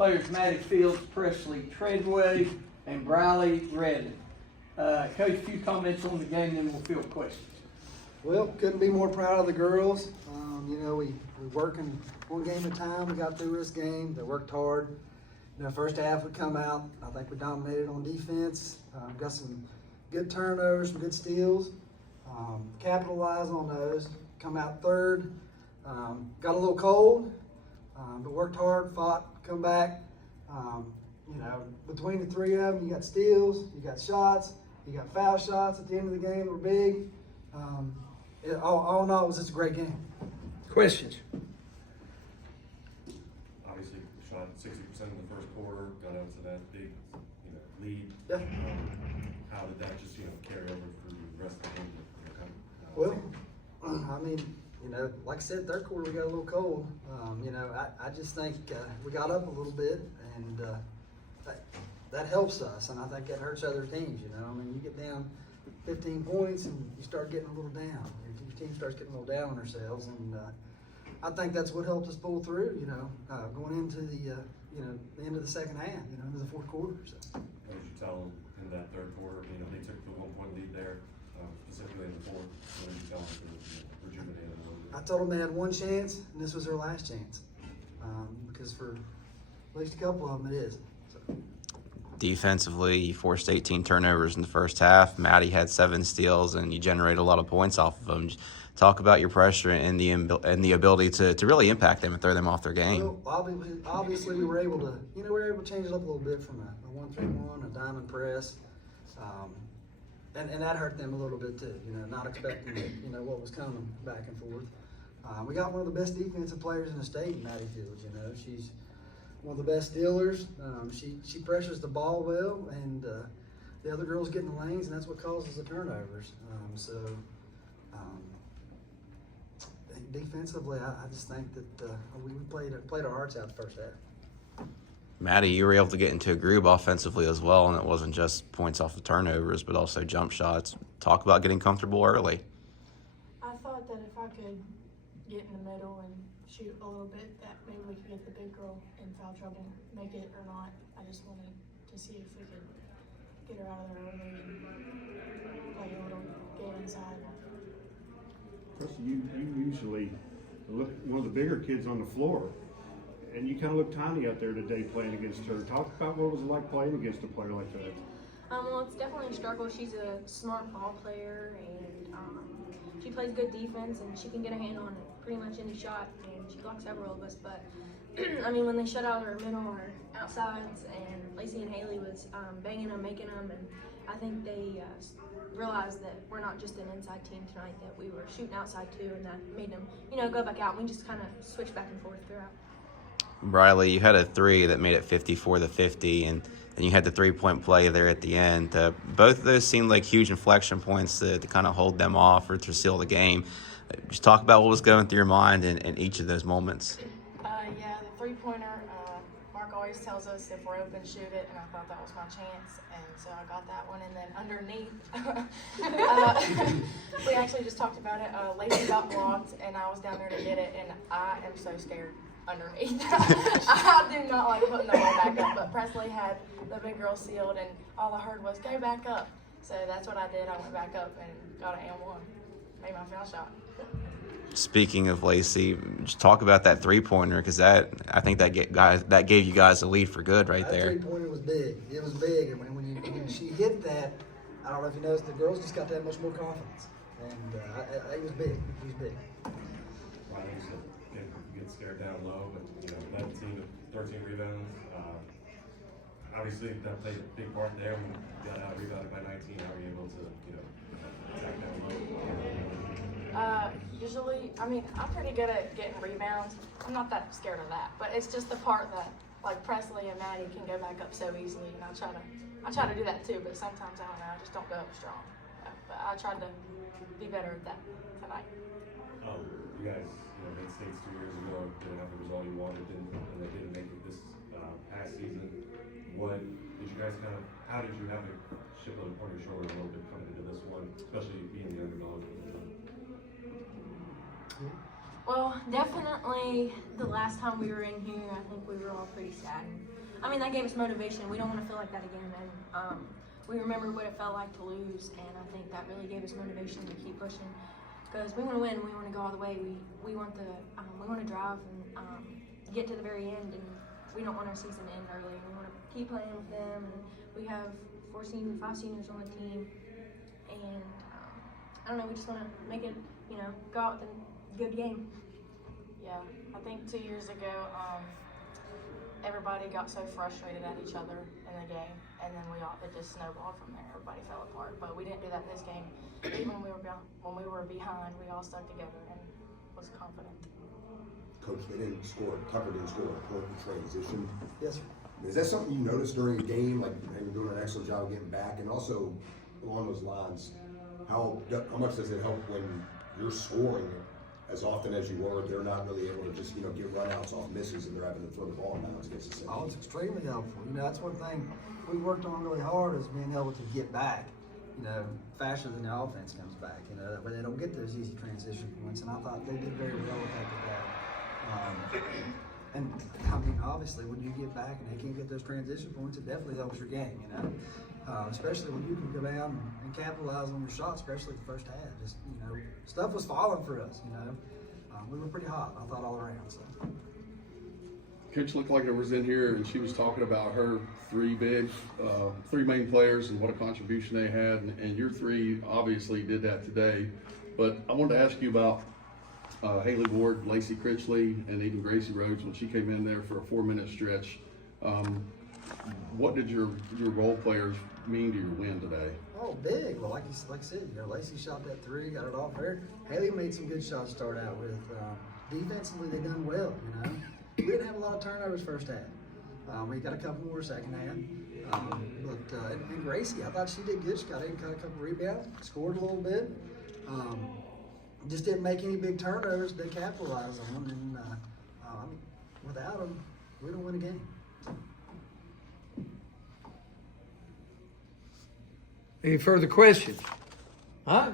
Players Maddie Fields, Presley Treadway, and Briley Redden. Coach, a few comments on the game, then we'll field questions. Well, couldn't be more proud of the girls. We working one game at a time. We got through this game. They worked hard. First half we come out. I think we dominated on defense. Got some good turnovers, some good steals. Capitalize on those. Come out third. Got a little cold, but worked hard, fought, come back. Between the three of them, you got steals, you got shots, you got foul shots at the end of the game that were big. All in all, it was just a great game. Questions? Obviously, shot 60% in the first quarter, got out to that big, lead. Yeah. How did that just, carry over through the rest of the game? Like I said, third quarter we got a little cold. I just think we got up a little bit, and that helps us, and I think that hurts other teams. You get down 15 points and you start getting a little down. Your team starts getting a little down on themselves, and I think that's what helped us pull through. Going into the end of the second half, into the fourth quarter. So. What did you tell them in that third quarter? They took the 1-point lead there, specifically in the fourth. What did you tell them to rejuvenate them a little bit? I told them they had one chance, and this was their last chance, because for at least a couple of them it is. So. Defensively, you forced 18 turnovers in the first half. Maddie had 7 steals, and you generated a lot of points off of them. Just talk about your pressure and the ability to really impact them and throw them off their game. Well, obviously we were able to change it up a little bit from a 1-3-1, a diamond press, and that hurt them a little bit too. Not expecting what was coming back and forth. We got one of the best defensive players in the state, Maddie Fields. She's one of the best stealers. She pressures the ball well, and the other girls get in the lanes, and that's what causes the turnovers. Defensively, I just think that we played our hearts out the first half. Maddie, you were able to get into a groove offensively as well, and it wasn't just points off of turnovers, but also jump shots. Talk about getting comfortable early. I thought that if I could get in the middle and shoot a little bit, that maybe we could get the big girl in foul trouble, make it or not. I just wanted to see if we could get her out of there early and play a little game inside. You usually look one of the bigger kids on the floor, and you kind of look tiny out there today playing against her. Talk about what it was like playing against a player like that. Well, it's definitely a struggle. She's a smart ball player, and she plays good defense, and she can get a hand on pretty much any shot, and she blocks several of us. But when they shut out her middle or outsides, and Lacey and Haley was banging them, making them, and I think they realized that we're not just an inside team tonight, that we were shooting outside too, and that made them, go back out. We just kind of switched back and forth throughout. Briley, you had a 3 that made it 54-50, and you had the 3-point play there at the end. Both of those seemed like huge inflection points to kind of hold them off or to seal the game. Just talk about what was going through your mind in each of those moments. Yeah, the 3-pointer, Mark always tells us if we're open, shoot it, and I thought that was my chance, and so I got that one. And then underneath, we actually just talked about it. Lacey got blocked, and I was down there to get it, and I am so scared underneath. I do not like putting the ball back up, but Presley had the big girl sealed, and all I heard was, go back up. So that's what I did. I went back up and got an and 1. Made my foul shot. Speaking of Lacey, just talk about that 3-pointer, because I think that gave you guys a lead for good right there. That 3-pointer was big. It was big, and when she hit that, I don't know if you noticed, the girls just got that much more confidence, and it was big. It was big. Right, you said get scared down low, but that team with 13 rebounds. Obviously, that played a big part there. When you got out rebounded by 19, how were you able to attack down low? Usually, I'm pretty good at getting rebounds. I'm not that scared of that, but it's just the part that, like Presley and Maddie can go back up so easily, and I try to do that too, but sometimes, I don't know, I just don't go up strong. But I tried to be better at that tonight. You guys, made states 2 years ago, didn't have the result you wanted, and they didn't make it this past season. What did you guys how did you have a chip on your shoulder a little bit coming into this one, especially being the underdog? Well, definitely the last time we were in here, I think we were all pretty sad. I mean, that gave us motivation. We don't want to feel like that again. And we remember what it felt like to lose, and I think that really gave us motivation to keep pushing. Because we want to win, we want to go all the way. We want to drive and get to the very end, and we don't want our season to end early. We want to keep playing with them, and we have 5 seniors on the team, and I don't know. We just want to make it, go out with a good game. Yeah, I think 2 years ago, everybody got so frustrated at each other in the game, and then it just snowballed from there. Everybody fell apart, but we didn't do that this game. Even when we were behind, we all stuck together and was confident. Coach, they didn't score. Tucker didn't score a point in transition. Yes, sir. Is that something you noticed during a game, like and doing an excellent job of getting back? And also, along those lines, how much does it help when you're scoring as often as you were? They're not really able to just get runouts off misses, and they're having to throw the ball in bounds against the same. Oh, it's extremely helpful. That's one thing we worked on really hard is being able to get back, faster than the offense comes back. That way they don't get those easy transition points. And I thought they did very well with that. And I mean, obviously, when you get back and they can't get those transition points, it definitely helps your game. Especially when you can go down and capitalize on your shots, especially the first half. Just stuff was falling for us. We were pretty hot, I thought, all around. So. Coach looked like it was in here, and she was talking about her three main players and what a contribution they had, and your three obviously did that today. But I wanted to ask you about Haley Ward, Lacey Critchley, and even Gracie Rhodes when she came in there for a 4-minute stretch. What did your role players mean to your win today? Oh, big. Well, like I said, Lacey shot that 3, got it off her. Haley made some good shots to start out with. Defensively, they done well, We didn't have a lot of turnovers first half. We got a couple more second half. And Gracie, I thought she did good. She got in, got a couple rebounds, scored a little bit. Just didn't make any big turnovers. They capitalized on them. And without them, we don't win a game. Any further questions? Huh?